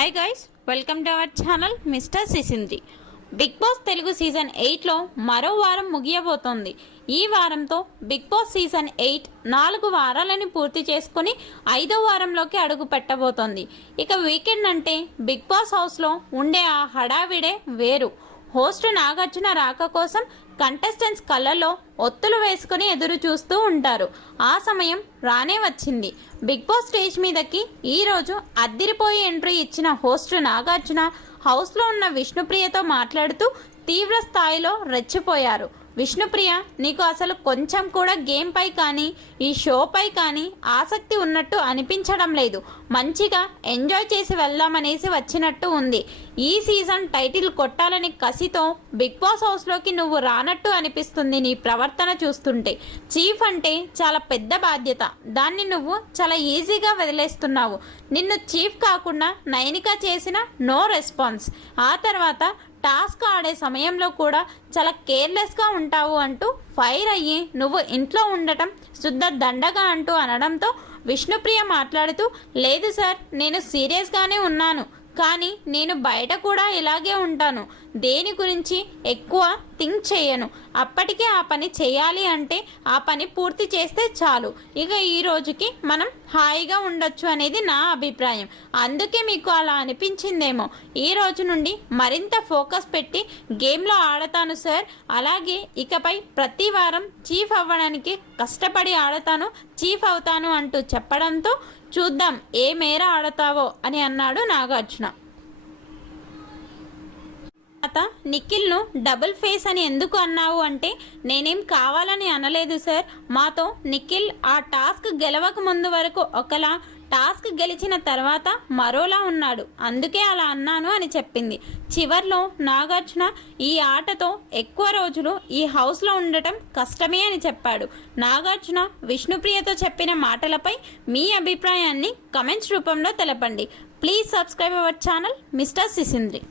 Hi guys, welcome to our channel Mister Sisindri. Bigg Boss Telugu season 8లో మరో వారం ముగియబోతోంది. ఈ వారంతో బిగ్ బాస్ సీజన్ 8 4 వారాలని పూర్తి చేసుకుని 5వ వారంలోకి అడుగు పెట్టబోతోంది. ఇక వీకెండ్ అంటే బిగ్ బాస్ హౌస్లో ఉండే ఆ హడావిడే వేరు. హోస్ట్ నాగార్జున రాక కోసం కంటెస్టెంట్స్ కళ్ళల్లో ఒత్తులు వేసుకుని ఎదురు చూస్తూ ఉంటారు. ఆ సమయం రానే వచ్చింది. బిగ్ బాస్ స్టేజ్ మీదకి ఈరోజు అద్దిరిపోయి ఎంట్రీ ఇచ్చిన హోస్ట్ నాగార్జున హౌస్లో ఉన్న విష్ణుప్రియతో మాట్లాడుతూ తీవ్ర స్థాయిలో రెచ్చిపోయారు. విష్ణుప్రియ, నీకు అసలు కొంచెం కూడా గేమ్ పై కానీ ఈ షోపై కానీ ఆసక్తి ఉన్నట్టు అనిపించడం లేదు. మంచిగా ఎంజాయ్ చేసి వెళ్దామనేసి వచ్చినట్టు ఉంది. ఈ సీజన్ టైటిల్ కొట్టాలని కసితో బిగ్ బాస్ హౌస్లోకి నువ్వు రానట్టు అనిపిస్తుంది నీ ప్రవర్తన చూస్తుంటే. చీఫ్ అంటే చాలా పెద్ద బాధ్యత, దాన్ని నువ్వు చాలా ఈజీగా వదిలేస్తున్నావు. నిన్ను చీఫ్ కాకుండా నయనిక చేసిన నో రెస్పాన్స్. ఆ తర్వాత టాస్క్ ఆడే సమయంలో కూడా చాలా కేర్లెస్గా ఉంటావు అంటూ ఫైర్ అయ్యి నువ్వు ఇంట్లో ఉండటం శుద్ధ దండగా అంటూ అనడంతో విష్ణుప్రియ మాట్లాడుతూ, లేదు సార్, నేను సీరియస్గానే ఉన్నాను, కానీ నేను బయట కూడా ఇలాగే ఉంటాను. దేని గురించి ఎక్కువ థింక్ చేయను. అప్పటికే ఆ పని చేయాలి అంటే ఆ పని పూర్తి చేస్తే చాలు. ఇక ఈ రోజుకి మనం హాయిగా ఉండొచ్చు అనేది నా అభిప్రాయం. అందుకే మీకు అలా అనిపించిందేమో. ఈ రోజు నుండి మరింత ఫోకస్ పెట్టి గేమ్లో ఆడతాను సార్. అలాగే ఇకపై ప్రతి వారం చీఫ్ అవ్వడానికి కష్టపడి ఆడతాను, చీఫ్ అవుతాను అంటూ చెప్పడంతో చూద్దాం ఏ మేర ఆడతావో అని అన్నాడు నాగార్జున. నిఖిల్ను డబుల్ ఫేస్ అని ఎందుకు అన్నావు అంటే, నేనేం కావాలని అనలేదు సార్. మాతో నిఖిల్ ఆ టాస్క్ గెలవక ముందు వరకు ఒకలా, టాస్క్ గెలిచిన తర్వాత మరోలా ఉన్నాడు, అందుకే అలా అన్నాను అని చెప్పింది. చివర్లో నాగార్జున ఈ ఆటతో ఎక్కువ రోజులు ఈ హౌస్లో ఉండటం కష్టమే అని చెప్పాడు. నాగార్జున విష్ణుప్రియతో చెప్పిన మాటలపై మీ అభిప్రాయాన్ని కమెంట్స్ రూపంలో తెలపండి. Please subscribe our channel Mister సిసింద్రి.